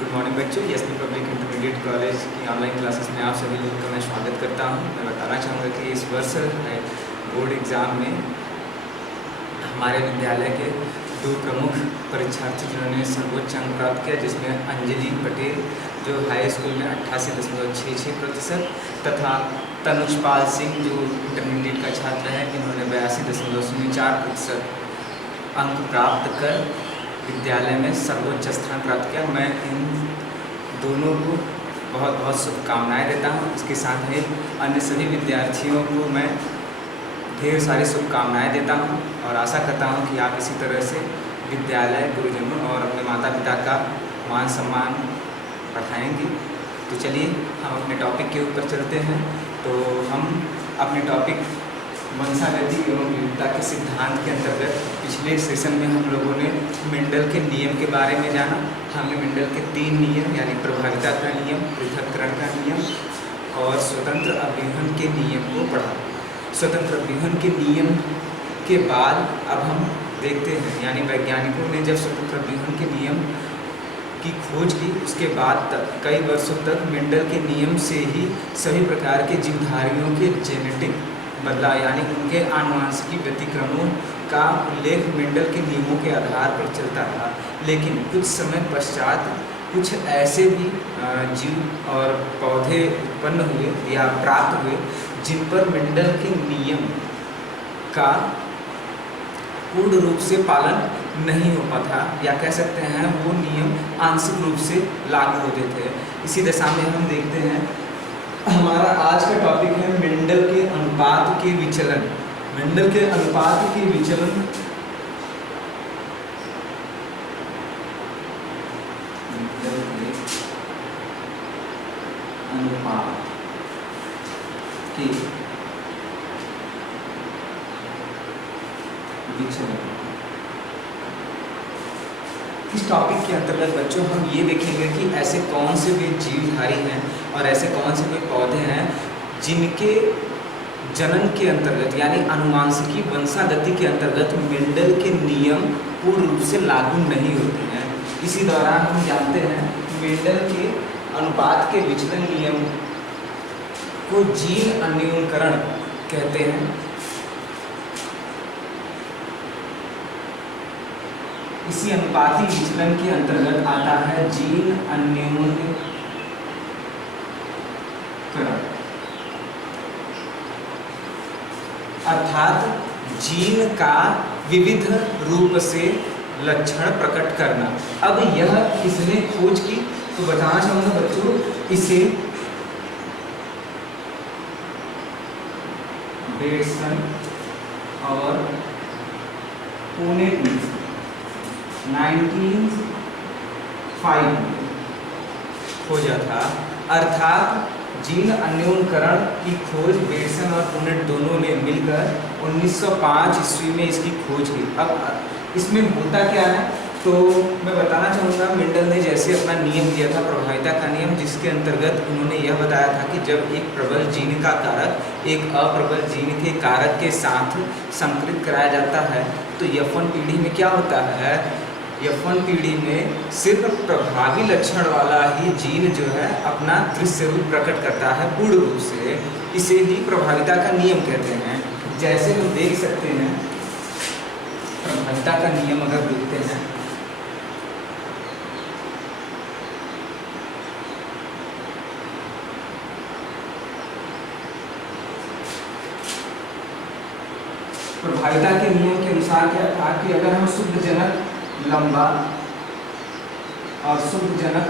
Good morning बच्चों, SP public intermediate college की online classes में आप सभी लोगों का मैं स्वागत करता हूं। मैं बताना चाहूँगा कि इस वर्ष बोर्ड एग्ज़ाम में हमारे विद्यालय के दो प्रमुख परीक्षार्थी जिन्होंने सर्वोच्च अंक प्राप्त किया, जिसमें अंजलि पटेल जो हाई स्कूल में 88.66% तथा तनुजपाल सिंह जो इंटरमीडिएट का छात्र है, इन्होंने 82.04% अंक प्राप्त कर विद्यालय में सर्वोच्च स्थान प्राप्त किया। मैं इन दोनों को बहुत बहुत शुभकामनाएं देता हूं। इसके साथ ही अन्य सभी विद्यार्थियों को मैं ढेर सारी शुभकामनाएं देता हूं और आशा करता हूं कि आप इसी तरह से विद्यालय, गुरुजनों और अपने माता पिता का मान सम्मान बढ़ाएंगे। तो चलिए हम अपने टॉपिक के ऊपर चलते हैं। तो हम अपने टॉपिक वंशागति एवं विविधता के सिद्धांत के अंतर्गत पिछले सेशन में हम लोगों ने मेंडल के नियम के बारे में जाना। हमने मेंडल के 3 नियम यानी प्रभाविता का नियम, पृथक्करण का नियम और स्वतंत्र अभिहन के नियम को पढ़ा। स्वतंत्र अभिहन के नियम के बाद अब हम देखते हैं, यानी वैज्ञानिकों ने जब स्वतंत्र अभिहन के नियम की खोज की, उसके बाद तक कई वर्षों तक मेंडल के नियम से ही सभी प्रकार के जीवधारियों के जेनेटिक बदला यानी उनके आनुवंशिकी व्यतिक्रमों का उल्लेख मेंडल के नियमों के आधार पर चलता रहा। लेकिन कुछ समय पश्चात कुछ ऐसे भी जीव और पौधे उत्पन्न हुए या प्राप्त हुए जिन पर मेंडल के नियम का पूर्ण रूप से पालन नहीं हो पाता, या कह सकते हैं वो नियम आंशिक रूप से लागू होते थे। इसी दशा में हम देखते हैं हमारा आज का टॉपिक है मेंडल के अनुपात के विचलन। मेंडल के अनुपात के विचलन अनुपात के विचलन। इस टॉपिक के अंतर्गत बच्चों हम ये देखेंगे कि ऐसे कौन से वे जीवधारी हैं और ऐसे कौन से वे पौधे हैं जिनके जनन के अंतर्गत यानी आनुवंशिकी वंशागति के अंतर्गत मेंडल के नियम पूर्ण रूप से लागू नहीं होते हैं। इसी दौरान हम जानते हैं मेंडल के अनुपात के विचलन नियम को जीन अन्यूनकरण कहते हैं। इसी अनुपाती विचलन के अंतर्गत आता है जीन अन्यूनकरण, अर्थात जीन का विविध रूप से लक्षण प्रकट करना। अब यह किसने खोज की, तो बताना चाहूँगा बच्चों, इसे बेटसन और पुनेट 1905 खोजा था। अर्थात जीन अन्यूनकरण की खोज बेटसन और पुनेट दोनों ने मिलकर 1905 ईस्वी में इसकी खोज की। अब इसमें होता क्या है, तो मैं बताना चाहूँगा मेंडल ने जैसे अपना नियम दिया था प्रभाविता का नियम, जिसके अंतर्गत उन्होंने यह बताया था कि जब एक प्रबल जीन का कारक एक अप्रबल जीन के कारक के साथ संकरित कराया जाता है तो F1 पीढ़ी में क्या होता है, F1 पीढ़ी में सिर्फ प्रभावी लक्षण वाला ही जीन जो है अपना दृश्य रूप प्रकट करता है पूर्ण रूप से। इसे ही प्रभाविता का नियम कहते हैं। जैसे हम देख सकते हैं प्रभाविता का नियम अगर देखते हैं, प्रभाविता के नियम के अनुसार क्या था कि अगर हम शुद्ध जनक लंबा और शुद्ध जनक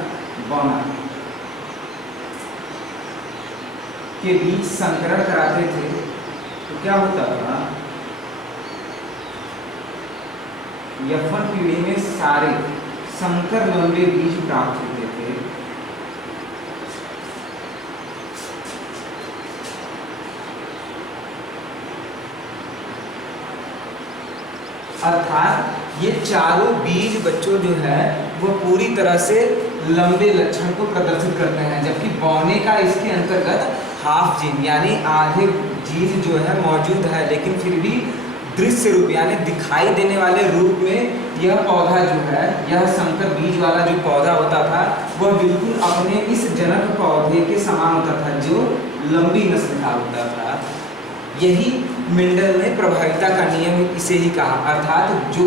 बौना के बीच संकरण कराते थे तो क्या होता था, F1 पीढ़ी में सारे संकर लंबे बीज प्राप्त होते थे। अर्थात ये चारों बीज बच्चों जो है वो पूरी तरह से लंबे लक्षण को प्रदर्शित करते हैं, जबकि बौने का इसके अंतर्गत हाफ जीन यानी आधे जीन जो है मौजूद है, लेकिन फिर भी दृश्य रूप यानी दिखाई देने वाले रूप में यह पौधा जो है, यह संकर बीज वाला जो पौधा होता था वह बिल्कुल अपने इस जनक पौधे के समान होता था जो लंबी नस्ल का होता था। यही मेंडल ने प्रभाविता का नियम इसे ही कहा, अर्थात जो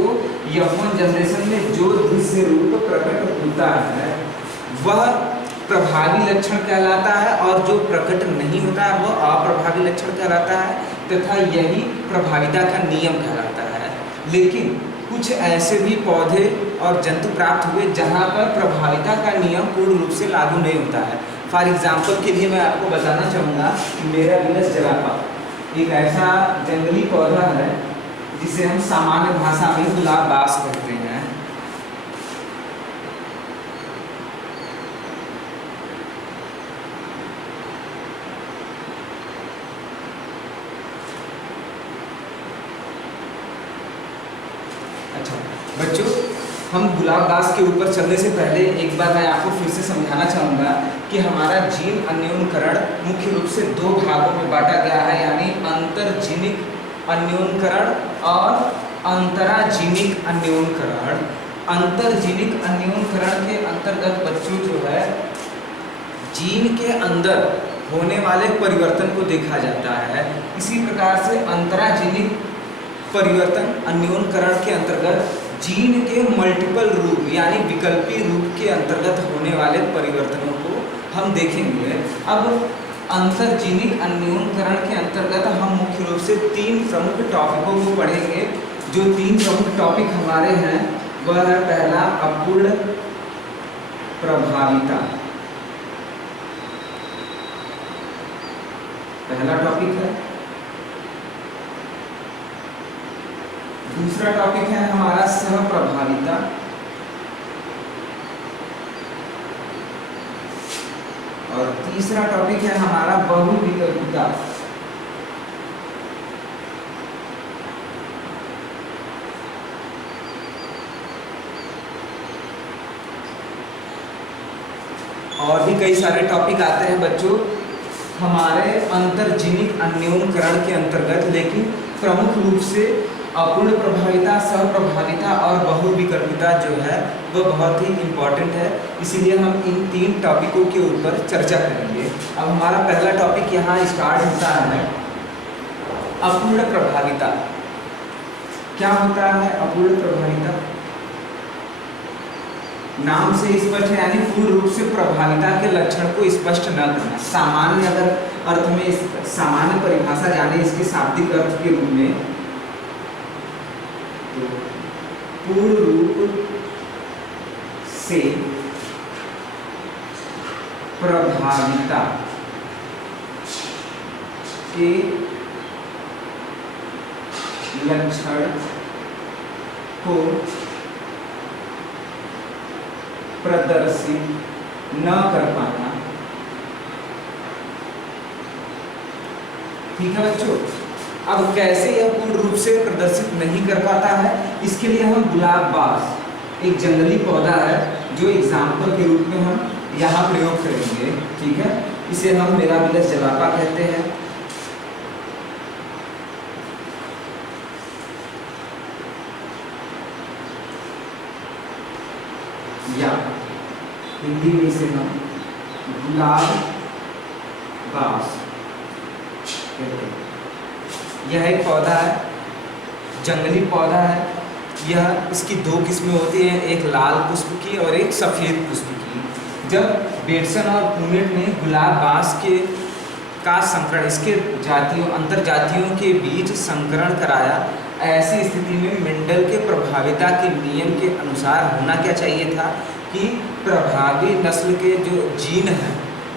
यौवन जनरेशन में जो दृश्य रूप प्रकट होता है वह प्रभावी लक्षण कहलाता है और जो प्रकट नहीं होता है वह अप्रभावी लक्षण कहलाता है तथा यही प्रभाविता का नियम कहलाता है। लेकिन कुछ ऐसे भी पौधे और जंतु प्राप्त हुए जहाँ पर प्रभाविता का नियम पूर्ण रूप से लागू नहीं होता है। फॉर एग्जाम्पल के लिए मैं आपको बताना चाहूँगा कि मिराबिलस जलापा एक ऐसा जंगली पौधा है जिसे हम सामान्य भाषा में गुलाब बास कहते हैं। अच्छा बच्चों, हम गुलाब बास के ऊपर चलने से पहले एक बार मैं आपको फिर से समझाना चाहूँगा कि हमारा जीन अन्योन्यकरण मुख्य रूप से दो भागों में बांटा गया है, यानी अंतरजीनिक अन्योन्यकरण और अंतराजीनिक अन्योन्यकरण। अंतरजीनिक अन्योन्यकरण के अंतर्गत बच्चों जो है जीन के अंदर होने वाले परिवर्तन को देखा जाता है। इसी प्रकार से अंतराजीनिक परिवर्तन अन्योन्यकरण के अंतर्गत जीन के मल्टीपल रूप यानी विकल्पी रूप के अंतर्गत होने वाले परिवर्तनों को हम देखेंगे। अब अंतरजीनिक अन्योन्यकरण के अंतर्गत हम मुख्य रूप से तीन प्रमुख टॉपिकों को पढ़ेंगे। जो तीन प्रमुख टॉपिक हमारे हैं वह है पहला अपूर्ण प्रभाविता, पहला टॉपिक है। दूसरा टॉपिक है हमारा सहप्रभाविता, और तीसरा टॉपिक है हमारा बहुविकल्पिता। और भी कई सारे टॉपिक आते हैं बच्चों हमारे अंतरजीनिक अन्योन्यकरण के अंतर्गत, लेकिन प्रमुख रूप से अपूर्ण प्रभाविता, सहप्रभाविता और बहुविकल्पिता जो है वह बहुत ही इम्पॉर्टेंट है, इसीलिए हम इन तीन टॉपिकों के ऊपर चर्चा करेंगे। अब हमारा पहला टॉपिक यहाँ स्टार्ट होता है अपूर्ण प्रभाविता। क्या होता है अपूर्ण प्रभाविता? नाम से स्पष्ट है, यानी पूर्ण रूप से प्रभाविता के लक्षण को स्पष्ट न करना। सामान्य अगर अर्थ में सामान्य परिभाषा जाने इसके शाब्दिक अर्थ के रूप में, तो पूर्ण रूप से प्रभाविता के लक्षण को प्रदर्शित न कर पाना। ठीक है बच्चों, अब कैसे यह पूर्ण रूप से प्रदर्शित नहीं कर पाता है, इसके लिए हम गुलाब बास एक जंगली पौधा है जो एग्जाम्पल के रूप में हम यहाँ प्रयोग करेंगे। ठीक है, इसे हम मिराबिलस जलापा कहते हैं। या हिंदी में इसे हम गुलाब बास कहते हैं। यह एक पौधा है, जंगली पौधा है। यह इसकी दो किस्में होती हैं, एक लाल पुष्प की और एक सफ़ेद पुष्प की। जब बेटसन और पुनेट ने गुलाब बास के का संकरण, इसके जातियों अंतर जातियों के बीच संकरण कराया, ऐसी स्थिति में मेंडल के प्रभाविता के नियम के अनुसार होना क्या चाहिए था कि प्रभावी नस्ल के जो जीन हैं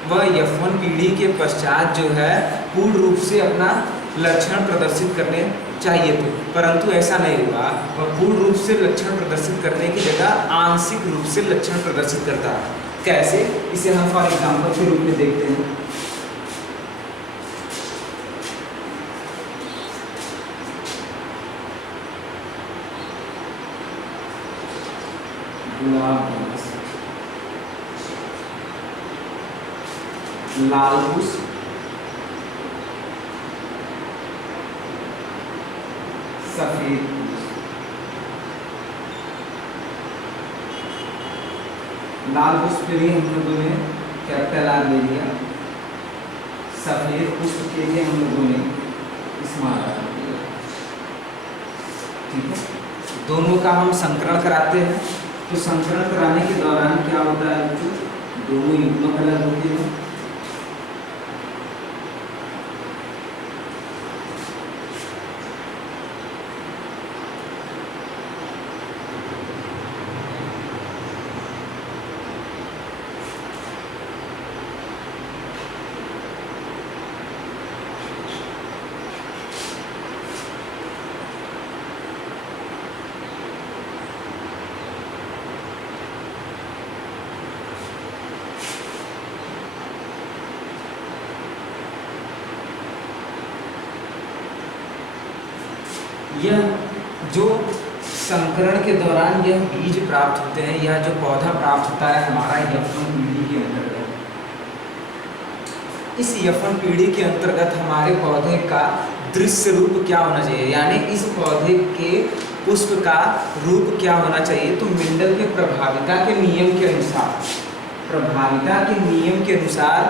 वह F1 पीढ़ी के पश्चात जो है पूर्ण रूप से अपना लक्षण प्रदर्शित करने चाहिए थे, परंतु ऐसा नहीं हुआ। वह पूर्ण रूप से लक्षण प्रदर्शित करने की जगह आंशिक रूप से लक्षण प्रदर्शित करता है। कैसे, इसे हम फॉर एग्जाम्पल के रूप में देखते हैं। गुलाब लाल पुष्प, सफेद पुष्प। लाल पुष्प के लिए हम लोगों ने कैपिटल आर ले लिया, सफेद पुष्प के लिए हम लोगों ने स्मॉल आर लिया। ठीक है, दोनों का हम संकरण कराते हैं। तो संकरण कराने के दौरान क्या होता है बच्चों, दोनों युग्मक अलग होते हैं। यह जो संकरण के दौरान यह बीज प्राप्त होते हैं, यह जो पौधा प्राप्त होता है हमारा यफन पीढ़ी के अंतर्गत, इस यफन पीढ़ी के अंतर्गत हमारे पौधे का दृश्य रूप क्या होना चाहिए, यानी इस पौधे के पुष्प का रूप क्या होना चाहिए। तो मेंडल के प्रभाविता के नियम के अनुसार, प्रभाविता के नियम के अनुसार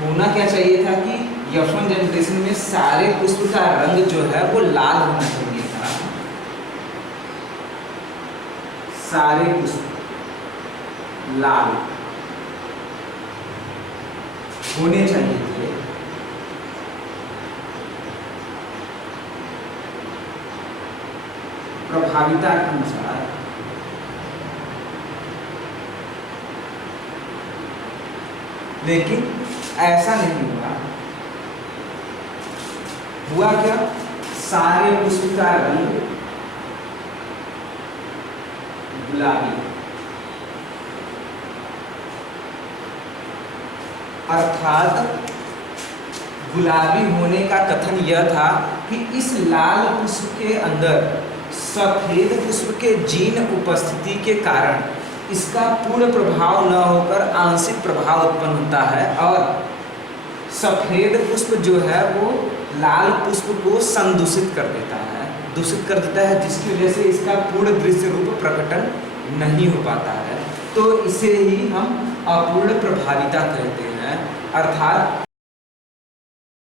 होना क्या चाहिए था कि यफन जनरेशन में सारे पुष्प का रंग जो है वो लाल होना चाहिए था। सारे पुष्प लाल होने चाहिए थे। प्रभाविता के अनुसार लेकिन ऐसा नहीं हुआ। हुआ क्या, सारे पुष्प का रंग गुलाबी, अर्थात गुलाबी होने का कथन यह था कि इस लाल पुष्प के अंदर सफेद पुष्प के जीन उपस्थिति के कारण इसका पूर्ण प्रभाव न होकर आंशिक प्रभाव उत्पन्न होता है और सफेद पुष्प जो है वो लाल पुष्प को संदूषित कर देता है, दूषित कर देता है, जिसकी वजह से इसका पूर्ण दृश्य रूप प्रकटन नहीं हो पाता है। तो इसे ही हम अपूर्ण प्रभाविता कहते हैं। अर्थात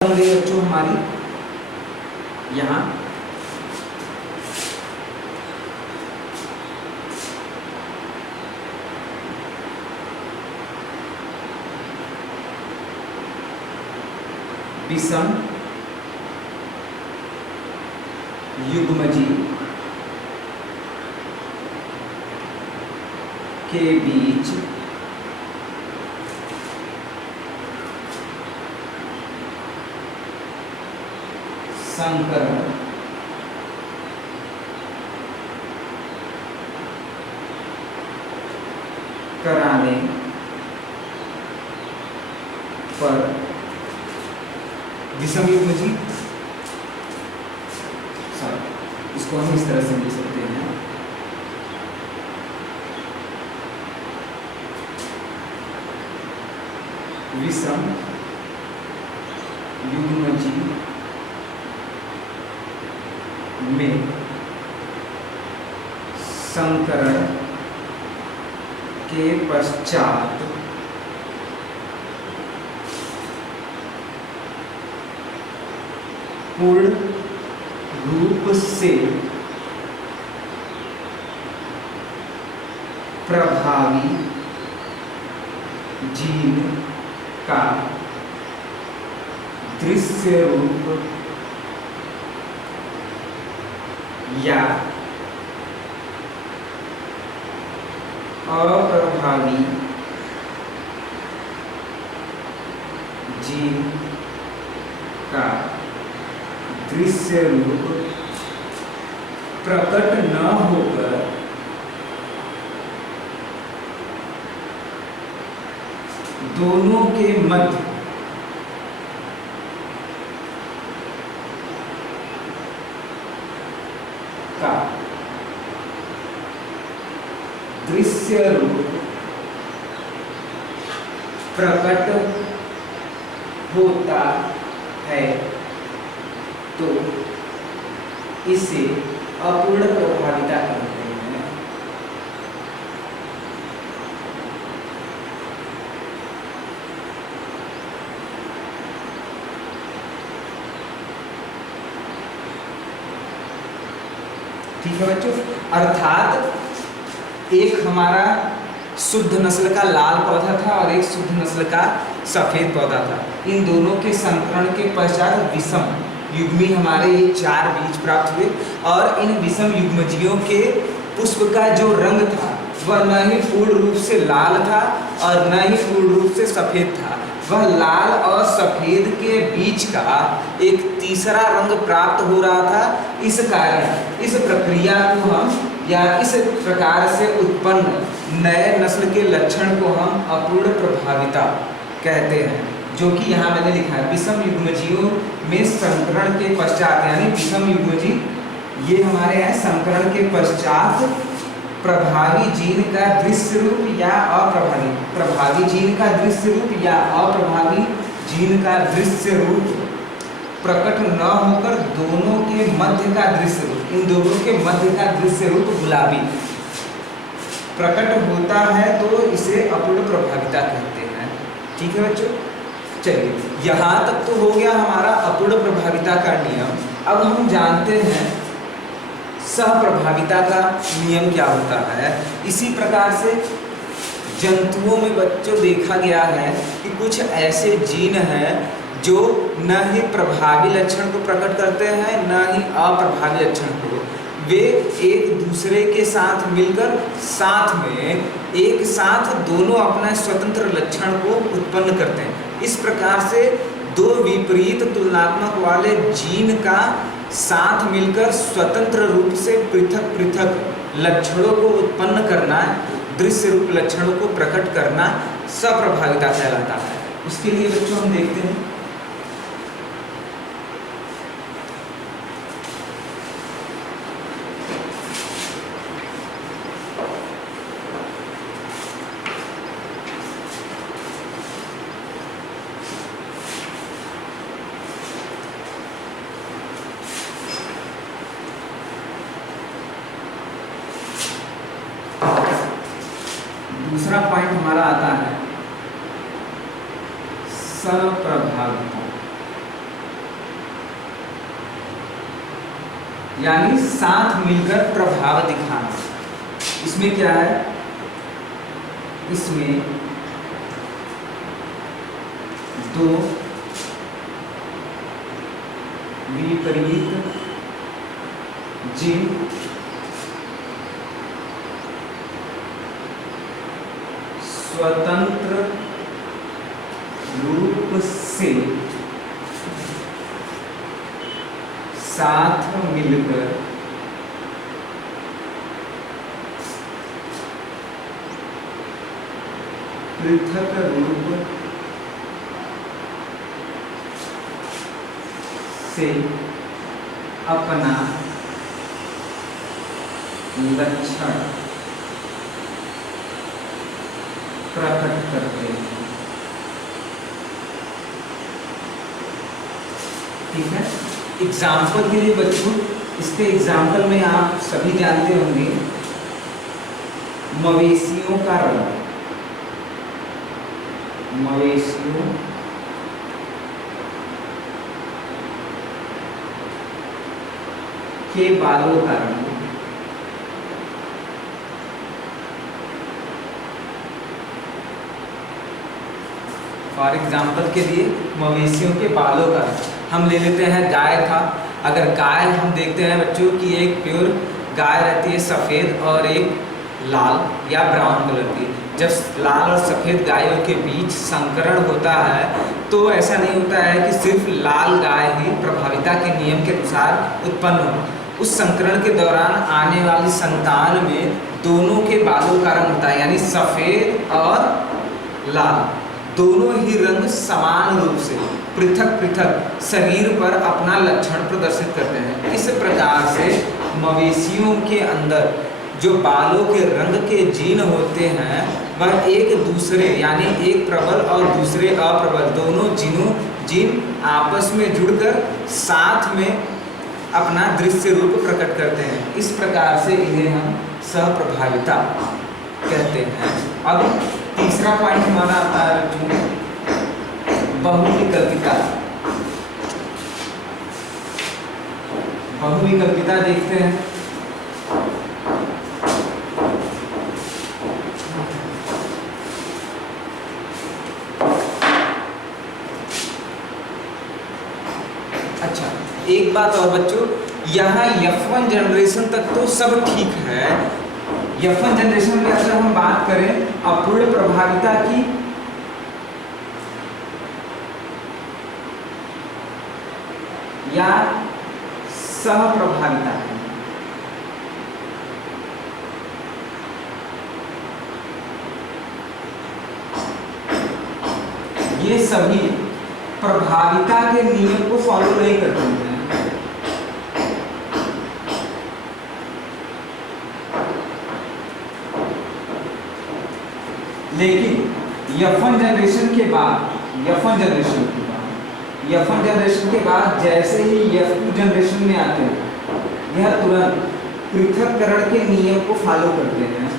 बच्चों हमारी यहाँ विषम युग्मजी के बीच संकरण कराने पर विषम युग्मजी, इसको हम इस तरह से लिख सकते हैं, विषम युग्मजी में संकरण के पश्चात पूर्ण रूप से प्रभावी जीन का दृश्य रूप या अप्रभावी जीन का दृश्य रूप प्रकट न होकर दोनों के मध्य का दृश्य रूप प्रकट होता है तो इसे अपूर्ण प्रभाविता कहते हैं। ठीक है बच्चों, अर्थात एक हमारा शुद्ध नस्ल का लाल पौधा था और एक शुद्ध नस्ल का सफ़ेद पौधा था। इन दोनों के संकरण के पश्चात विषम युग्मी हमारे ये 4 बीज प्राप्त हुए और इन विषम युग्मजीयों के पुष्प का जो रंग था वह न ही पूर्ण रूप से लाल था और न ही पूर्ण रूप से सफ़ेद था, वह लाल और सफ़ेद के बीच का एक तीसरा रंग प्राप्त हो रहा था। इस कारण इस प्रक्रिया को हम या इस प्रकार से उत्पन्न नए नस्ल के लक्षण को हम अपूर्ण प्रभाविता कहते हैं, जो कि यहाँ मैंने लिखा है विषम युग्मजीयों में संकरण के पश्चात, यानी विषम युग्मजीव ये हमारे हैं संकरण के पश्चात प्रभावी जीन का दृश्य रूप या अप्रभावी, प्रभावी जीन का दृश्य रूप या अप्रभावी जीन का दृश्य रूप प्रकट न होकर दोनों के मध्य का दृश्य रूप, इन दोनों के मध्य का दृश्य रूप गुलाबी प्रकट होता है, तो इसे अपूर्ण प्रभाविता कहते हैं। ठीक है बच्चों, चलिए यहाँ तक तो हो गया हमारा अपूर्ण प्रभाविता का नियम। अब हम जानते हैं सहप्रभाविता का नियम क्या होता है। इसी प्रकार से जंतुओं में बच्चों देखा गया है कि कुछ ऐसे जीन हैं जो न ही प्रभावी लक्षण को प्रकट करते हैं न ही अप्रभावी लक्षण को, वे एक दूसरे के साथ मिलकर साथ में एक साथ दोनों अपना स्वतंत्र लक्षण को उत्पन्न करते हैं। इस प्रकार से दो विपरीत तुलनात्मक वाले जीन का साथ मिलकर स्वतंत्र रूप से पृथक पृथक लक्षणों को उत्पन्न करना, दृश्य रूप लक्षणों को प्रकट करना सप्रभाविता कहलाता है। उसके लिए बच्चों हम देखते हैं दूसरा पॉइंट हमारा आता है सप्रभाविता, यानी साथ मिलकर प्रभाव दिखाना। इसमें क्या है, इसमें दो विपरीत जीन स्वतंत्र रूप से साथ मिलकर पृथक रूप से अपना लक्षण प्रकट करते हैं। ठीक है, एग्जाम्पल के लिए बच्चों, इसके एग्जाम्पल में आप सभी जानते होंगे मवेशियों का रंग, मवेशियों के बालों का रंग, फॉर एग्जाम्पल के लिए मवेशियों के बालों का हम ले लेते हैं गाय का। अगर गाय हम देखते हैं बच्चों कि एक प्योर गाय रहती है सफ़ेद और एक लाल या ब्राउन कलर की। जब लाल और सफ़ेद गायों के बीच संकरण होता है तो ऐसा नहीं होता है कि सिर्फ लाल गाय ही प्रभाविता के नियम के अनुसार उत्पन्न हो। उस संकरण के दौरान आने वाली संतान में दोनों के बालों का रंग होता है, यानी सफ़ेद और लाल दोनों ही रंग समान रूप से पृथक पृथक शरीर पर अपना लक्षण प्रदर्शित करते हैं। इस प्रकार से मवेशियों के अंदर जो बालों के रंग के जीन होते हैं वह एक दूसरे यानी एक प्रबल और दूसरे अप्रबल दोनों जीन आपस में जुड़कर साथ में अपना दृश्य रूप प्रकट करते हैं। इस प्रकार से इन्हें हम सहप्रभाविता कहते हैं। अब तीसरा पॉइंट हमारा आता है बहुविकल्पिता। बहुविकल्पिता देखते हैं। एक बात और बच्चों, यहाँ F1 जनरेशन तक तो सब ठीक है। F1 जनरेशन में अगर हम बात करें अपूर्ण प्रभाविता की, या सहप्रभाविता की, ये सभी प्रभाविता के नियम को फॉलो नहीं करते हैं। लेकिन F1 जनरेशन के बाद F1 जनरेशन के बाद जैसे ही F2 जनरेशन में आते हैं, यह तुरंत पृथक्करण के नियम को फॉलो करते हैं।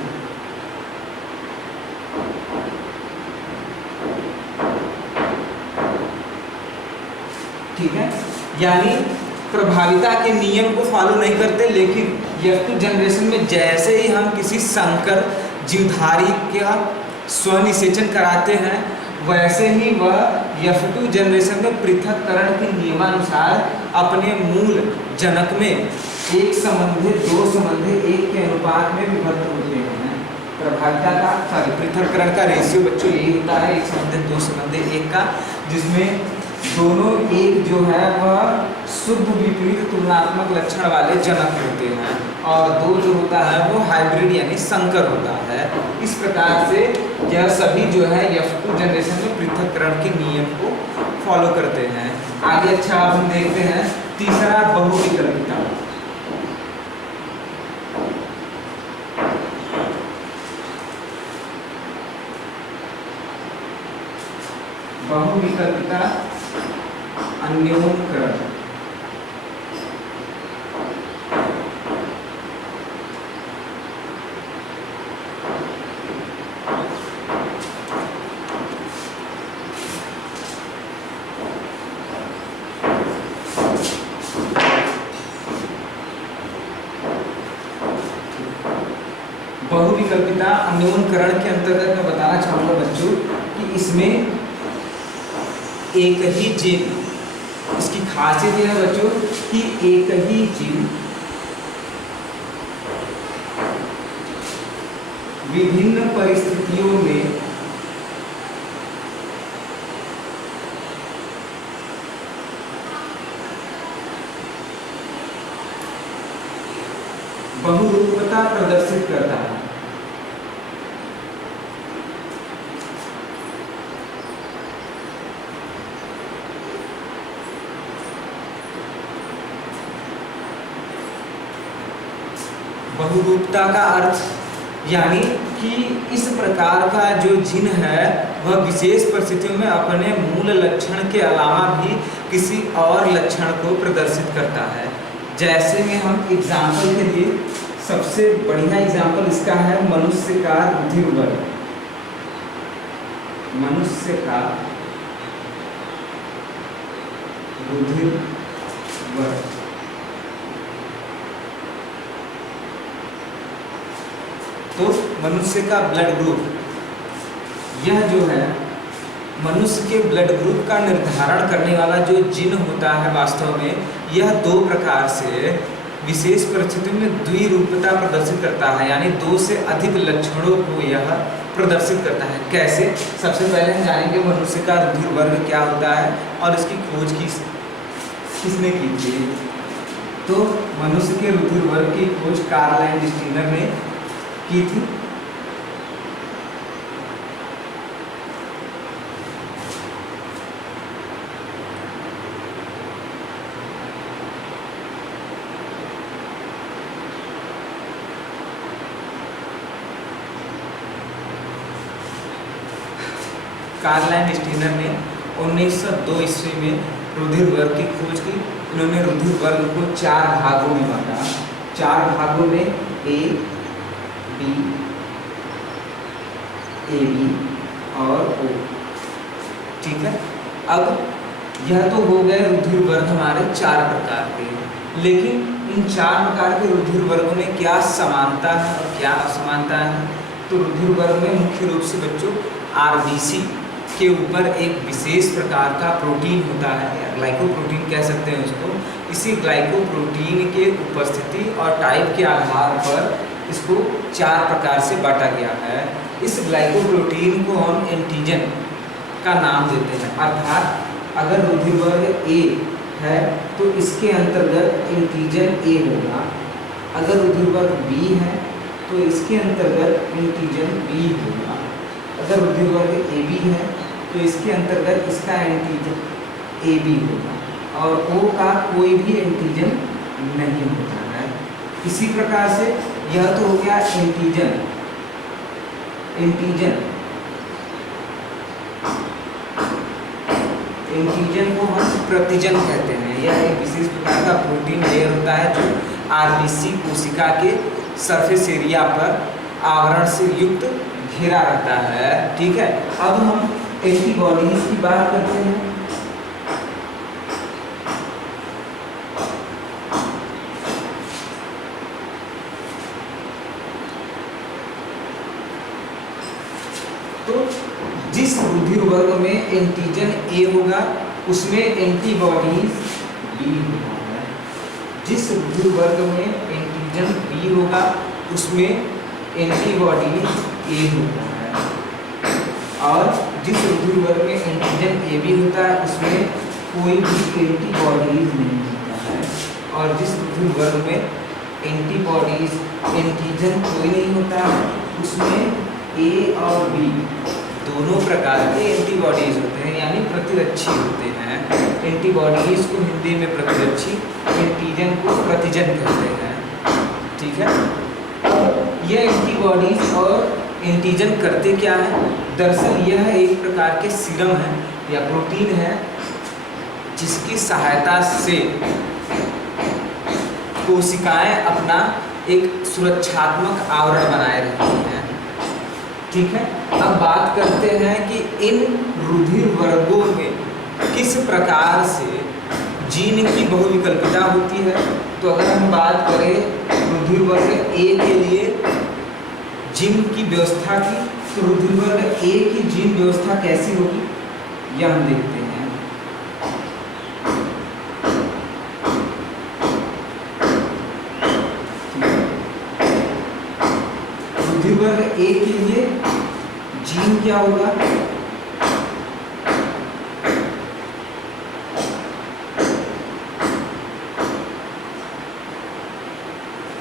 ठीक है, यानी प्रभाविता के नियम को फॉलो नहीं करते, लेकिन F2 जनरेशन में जैसे ही हम किसी संकर जीवधारी का स्वनिषेचन कराते हैं, वैसे ही वह F2 जनरेशन में पृथक्करण के नियमानुसार अपने मूल जनक में 1:2:1 के अनुपात में विभक्त होते हैं। प्रभाविता का पृथक्करण का रेशियो बच्चों यही होता है 1:2:1 का, जिसमें दोनों एक जो है वह शुद्ध विपरीत तुलनात्मक लक्षण वाले जनक होते हैं, और दो जो होता है वो हाइब्रिड यानी संकर होता है। इस प्रकार से यह सभी जो है F2 जनरेशन में पृथक्करण के नियम को फॉलो करते हैं। आगे अच्छा अब हम देखते हैं तीसरा बहुविकल्पिता। बहुविकल्पिता अन्योन्यकरण। बहुविकल्पिता अन्योन्यकरण के अंतर्गत मैं बताना चाहूँगा बच्चों कि इसमें एक ही जीन, इसकी खासियत यह है बच्चों कि एक ही जीन विभिन्न परिस्थितियों में बहुरूपता प्रदर्शित करता है। बहुरूपता का अर्थ यानी कि इस प्रकार का जो जीन है वह विशेष परिस्थितियों में अपने मूल लक्षण के अलावा भी किसी और लक्षण को प्रदर्शित करता है। जैसे में हम एग्जाम्पल के लिए सबसे बढ़िया एग्जाम्पल इसका है मनुष्य का रुधिर वर्ग। मनुष्य का रुधिर वर्ग तो मनुष्य का ब्लड ग्रुप, यह जो है मनुष्य के ब्लड ग्रुप का निर्धारण करने वाला जो जीन होता है, वास्तव में यह दो प्रकार से विशेष परिस्थितियों में द्विरूपता प्रदर्शित करता है, यानी दो से अधिक लक्षणों को यह प्रदर्शित करता है। कैसे? सबसे पहले हम जानेंगे मनुष्य का रुधिर वर्ग क्या होता है और इसकी खोज किसने की थी। तो मनुष्य के रुधिर वर्ग की खोज कार्ल एंड स्टीनर ने की थी। कार्ल एंड स्टीनर ने 1902 ईस्वी में रुधिर वर्ग की खोज की। उन्होंने रुधिर वर्ग को 4 भागों में बांटा। 4 भागों में ए, बी, AB और O। ठीक है, अब यह तो हो गए रुधिर वर्ग हमारे 4 प्रकार के, लेकिन इन 4 प्रकार के रुधिर वर्गों में क्या समानता है और क्या असमानता है। तो रुधिर वर्ग में मुख्य रूप से बच्चों RBC के ऊपर एक विशेष प्रकार का प्रोटीन होता है, या ग्लाइकोप्रोटीन कह सकते हैं उसको। इसी ग्लाइकोप्रोटीन के उपस्थिति और टाइप के आधार पर इसको 4 प्रकार से बांटा गया है। इस ग्लाइकोप्रोटीन को हम एंटीजन का नाम देते हैं, अर्थात अगर रुधिर वर्ग ए है तो इसके अंतर्गत एंटीजन ए होगा, अगर रुधिर वर्ग बी है तो इसके अंतर्गत एंटीजन बी होगा, अगर रुधिर वर्ग ए बी है तो इसके अंतर्गत इसका एंटीजन ए बी होगा, और ओ का कोई भी एंटीजन नहीं होता है। इसी प्रकार से यह तो हो गया एंटीजन। एंटीजन को हम प्रतिजन कहते हैं। यह एक विशेष प्रकार का प्रोटीन लेयर होता है जो आरबीसी कोशिका के सरफेस एरिया पर आवरण से युक्त घेरा रहता है। ठीक है, अब हम एंटीबॉडीज की बात करते हैं। तो जिस रुधिर वर्ग में एंटीजन ए होगा उसमें एंटीबॉडीज बी होगा, जिस रुधिर वर्ग में एंटीजन बी होगा उसमें एंटीबॉडीज ए होता है, और जिस रुधिर वर्ग में एंटीजन ए बी होता है उसमें कोई भी एंटीबॉडीज नहीं होता है, और जिस रुधिर वर्ग में एंटीजन कोई नहीं होता है उसमें ए और बी दोनों प्रकार के एंटीबॉडीज होते हैं, यानी प्रतिरक्षी होते हैं। एंटीबॉडीज को हिंदी में प्रतिरक्षी, एंटीजन को प्रतिजन कहते हैं। ठीक है, अब यह एंटीबॉडीज और एंटीजन करते क्या है? दरअसल यह एक प्रकार के सीरम है या प्रोटीन है जिसकी सहायता से कोशिकाएं अपना एक सुरक्षात्मक आवरण बनाए रखती हैं। ठीक है, अब बात करते हैं कि इन रुधिर वर्गों में किस प्रकार से जीन की बहुविकल्पिता होती है। तो अगर हम बात करें रुधिर वर्ग ए के लिए जीन की व्यवस्था की, तो रुधिर वर्ग ए की जीन व्यवस्था कैसी होगी यह हम देखते हैं। रुधिर वर्ग ए के लिए जीन क्या होगा?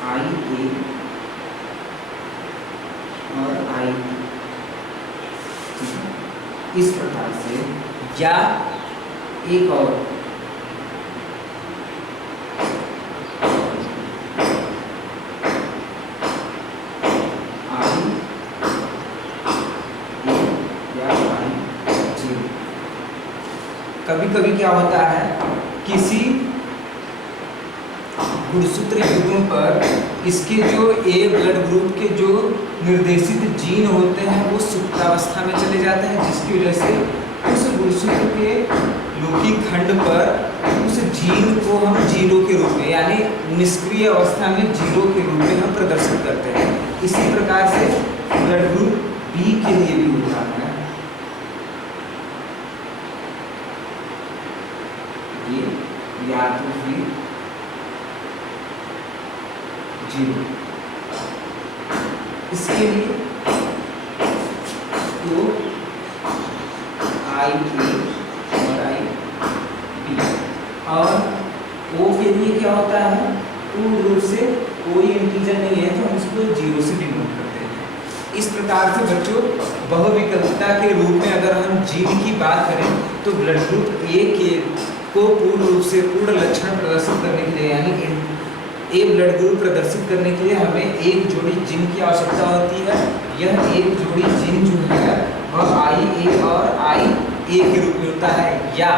आई ए और आई, इस प्रकार से, या एक और कभी कभी क्या होता है, किसी गुणसूत्र युग्म पर इसके जो ए ब्लड ग्रुप के जो निर्देशित जीन होते हैं वो सुप्तावस्था में चले जाते हैं, जिसकी वजह से उस गुणसूत्र के लोकी खंड पर उस जीन को हम जीरो के रूप में, यानी निष्क्रिय अवस्था में जीरो के रूप में हम प्रदर्शित करते हैं। इसी प्रकार से ब्लड ग्रुप बी के लिए भी होता है। ये या तो फिर जीरो, इसके लिए तो आई ए और आई बी, और ओ के लिए क्या होता है, पूर्ण रूप से कोई इंटीजर नहीं है तो हम इसको जीरो से डिनोट करते हैं। इस प्रकार से बच्चों बहुविकल्पिता के रूप में अगर हम जीन की बात करें तो ब्लड ग्रुप ए के को पूर्ण रूप से पूर्ण लक्षण प्रदर्शित करने के लिए, यानी ए ब्लड ग्रुप प्रदर्शित करने के लिए हमें एक जोड़ी जीन की आवश्यकता होती है। यह एक जोड़ी जीन जो है वह आई ए और आई ए के रूप में होता है, या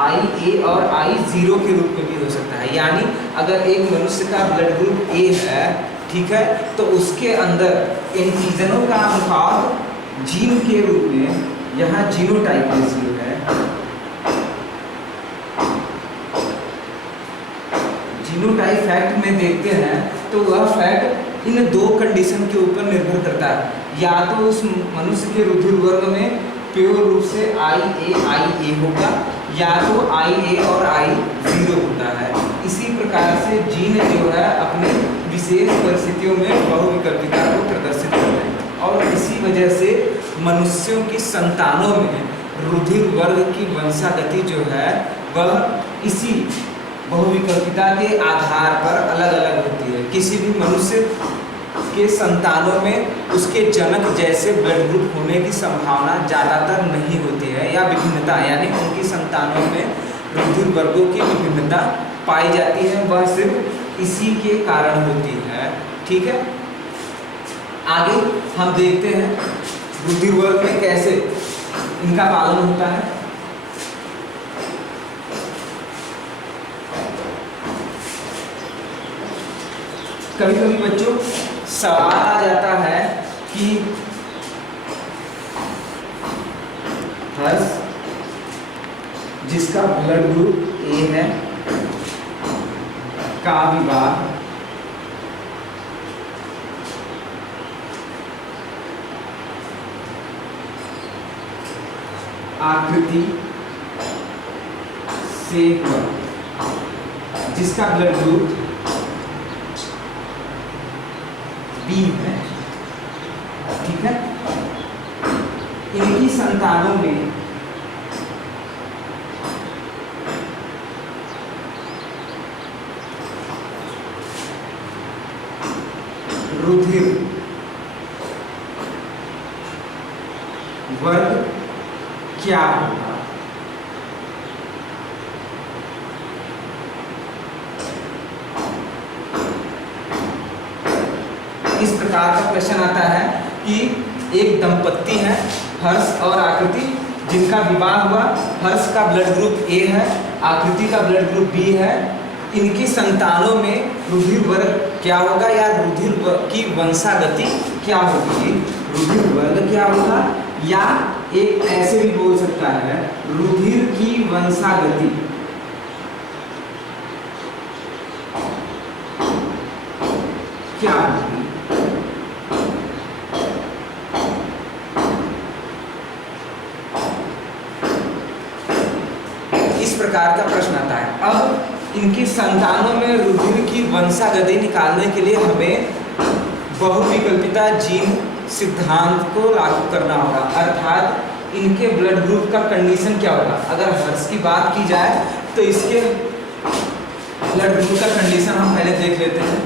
आई ए और आई जीरो के रूप में भी हो सकता है। यानी अगर एक मनुष्य का ब्लड ग्रुप ए है, ठीक है, तो उसके अंदर एंटीजनों का अनुपात जीन के रूप में, यहाँ जीनोटाइप रेशियो है, जीनोटाइप फैक्ट में देखते हैं तो वह फैक्ट इन दो कंडीशन के ऊपर निर्भर करता है। या तो उस मनुष्य के रुधिर वर्ग में प्योर रूप से IA होगा, या तो IA और I 0 होता है। इसी प्रकार से जीन जो है अपने विशेष परिस्थितियों में बहुविकल्पिता को प्रदर्शित करते हैं, और इसी वजह से मनुष्यों की संतानों में रुधिर वर्ग की वंशागति जो है वह इसी बहुविकल्पिता के आधार पर अलग अलग होती है। किसी भी मनुष्य के संतानों में उसके जनक जैसे ब्लड ग्रुप होने की संभावना ज़्यादातर नहीं होती है, या विभिन्नता यानी उनकी संतानों में रुधिर वर्गों की विभिन्नता पाई जाती है, वह सिर्फ इसी के कारण होती है। ठीक है, आगे हम देखते हैं रुधिर वर्ग में कैसे इनका पालन होता है। कभी कभी बच्चों सवाल आ जाता है कि हर्ष जिसका ब्लड ग्रुप ए है का विवाह आकृति से हुआ, जिसका ब्लड ग्रुप बी है। ठीक है, इनकी संतानों में रुधिर वर्ग क्या होगा? इस प्रकार का प्रश्न आता है कि एक दंपत्ति है हर्ष और आकृति, जिनका विवाह हुआ। हर्ष का ब्लड ग्रुप ए है, आकृति का ब्लड ग्रुप बी है। इनकी संतानों में रुधिर वर्ग क्या होगा, या रुधिर की वंशागति क्या होगी? रुधिर वर्ग क्या होगा, या एक ऐसे भी बोल सकता है रुधिर की वंशागति क्या होगी? इस प्रकार का प्रश्न आता है। अब इनकी संतानों में रुधिर की वंशागति निकालने के लिए हमें बहुविकल्पिता जीन सिद्धांत को लागू करना होगा, अर्थात इनके ब्लड ग्रुप का कंडीशन क्या होगा। अगर हर्ष की बात की जाए तो इसके ब्लड ग्रुप का कंडीशन हम पहले देख लेते हैं।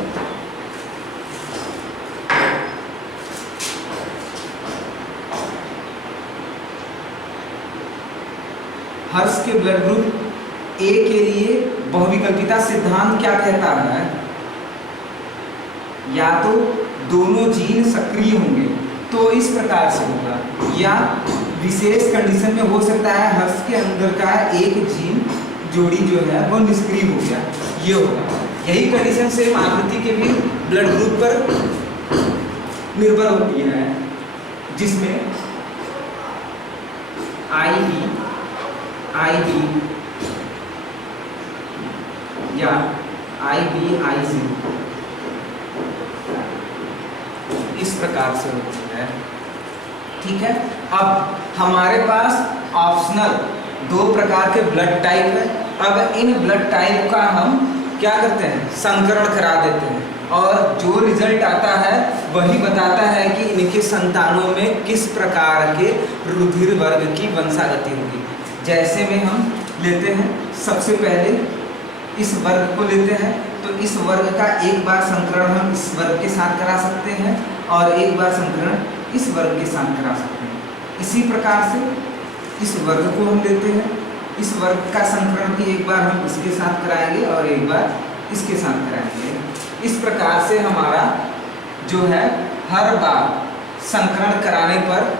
हर्ष के ब्लड ग्रुप ए के लिए बहुविकल्पिता सिद्धांत क्या कहता है? या तो दोनों जीन सक्रिय होंगे तो इस प्रकार से होगा, या विशेष कंडीशन में हो सकता है हर्ष के अंदर का एक जीन जोड़ी जो है वो निष्क्रिय हो गया, ये होगा। यही कंडीशन सेम आकृति के भी ब्लड ग्रुप पर निर्भर होती है, जिसमें IB या IB इस प्रकार से होती है। ठीक है, अब हमारे पास ऑप्शनल दो प्रकार के ब्लड टाइप है। अब इन ब्लड टाइप का हम क्या करते हैं, संकरण करा देते हैं, और जो रिजल्ट आता है वही बताता है कि इनके संतानों में किस प्रकार के रुधिर वर्ग की वंशागति होगी। जैसे में हम लेते हैं, सबसे पहले इस वर्ग को लेते हैं, तो इस वर्ग का एक बार संकरण हम इस वर्ग के साथ करा सकते हैं और एक बार संकरण इस वर्ग के साथ करा सकते हैं। इसी प्रकार से इस वर्ग को हम लेते हैं, इस वर्ग का संकरण भी एक बार हम इसके साथ कराएंगे और एक बार इसके साथ कराएंगे। इस प्रकार से हमारा जो है हर बार संकरण कराने पर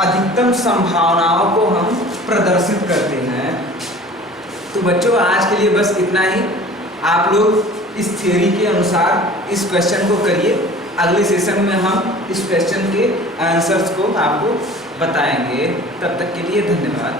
अधिकतम संभावनाओं को हम प्रदर्शित करते हैं। तो बच्चों आज के लिए बस इतना ही। आप लोग इस थ्योरी के अनुसार इस क्वेश्चन को करिए। अगले सेशन में हम इस क्वेश्चन के आंसर्स को आपको बताएंगे। तब तक के लिए धन्यवाद।